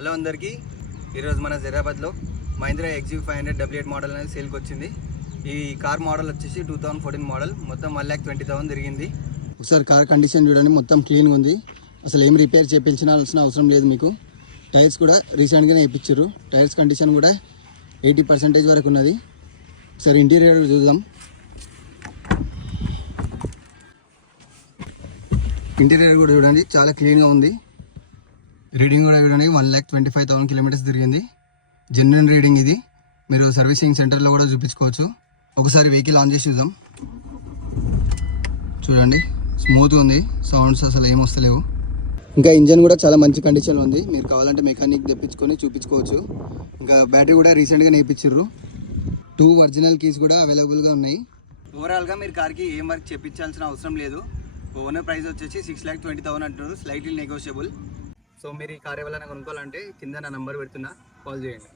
Hello అందరికీ, ఈరోజు మన జైరాబాద్లో మహీంద్రా XUV500 W8 మోడల్ అనేది సేల్కి వచ్చింది. ఈ కార్ మోడల్ వచ్చేసి 2014 మోడల్, మొత్తం 1,20,000 తిరిగింది. ఒకసారి కార్ కండిషన్ చూడండి, మొత్తం క్లీన్గా ఉంది. అసలు ఏం రిపేర్ చేయించాల్సిన అవసరం లేదు మీకు. టైర్స్ కూడా రీసెంట్గానే వేయించారు. టైర్స్ కండిషన్ కూడా 80% వరకు ఉన్నది. ఒకసారి ఇంటీరియర్ చూద్దాం. ఇంటీరియర్ కూడా చూడండి, చాలా క్లీన్గా ఉంది. రీడింగ్ కూడా చూడండి, 1,25,000 కిలోమీటర్స్ తిరిగింది. జెన్యున్ రీడింగ్ ఇది. మీరు సర్వీసింగ్ సెంటర్లో కూడా చూపించుకోవచ్చు. ఒకసారి వెహికల్ ఆన్ చేసి చూద్దాం. చూడండి, స్మూత్గా ఉంది, సౌండ్స్ అసలు ఏం వస్తలేవు. ఇంకా ఇంజన్ కూడా చాలా మంచి కండిషన్లో ఉంది. మీరు కావాలంటే మెకానిక్ తెప్పించుకొని చూపించుకోవచ్చు. ఇంకా బ్యాటరీ కూడా రీసెంట్గా నేర్పించారు. 2 ఒరిజినల్ కీస్ కూడా అవైలబుల్గా ఉన్నాయి. ఓవరాల్గా మీరు కార్కి ఏం వర్క్ చేయించాల్సిన అవసరం లేదు. ఓనర్ ప్రైస్ వచ్చేసి 6,20,000 అంటున్నారు, స్లైట్లీ నెగోషియబుల్. సో మీరు ఈ కార్ ఎవరైనా కొనుక్కోవాలంటే కింద నా నంబర్ పెడుతున్నా, కాల్ చేయండి.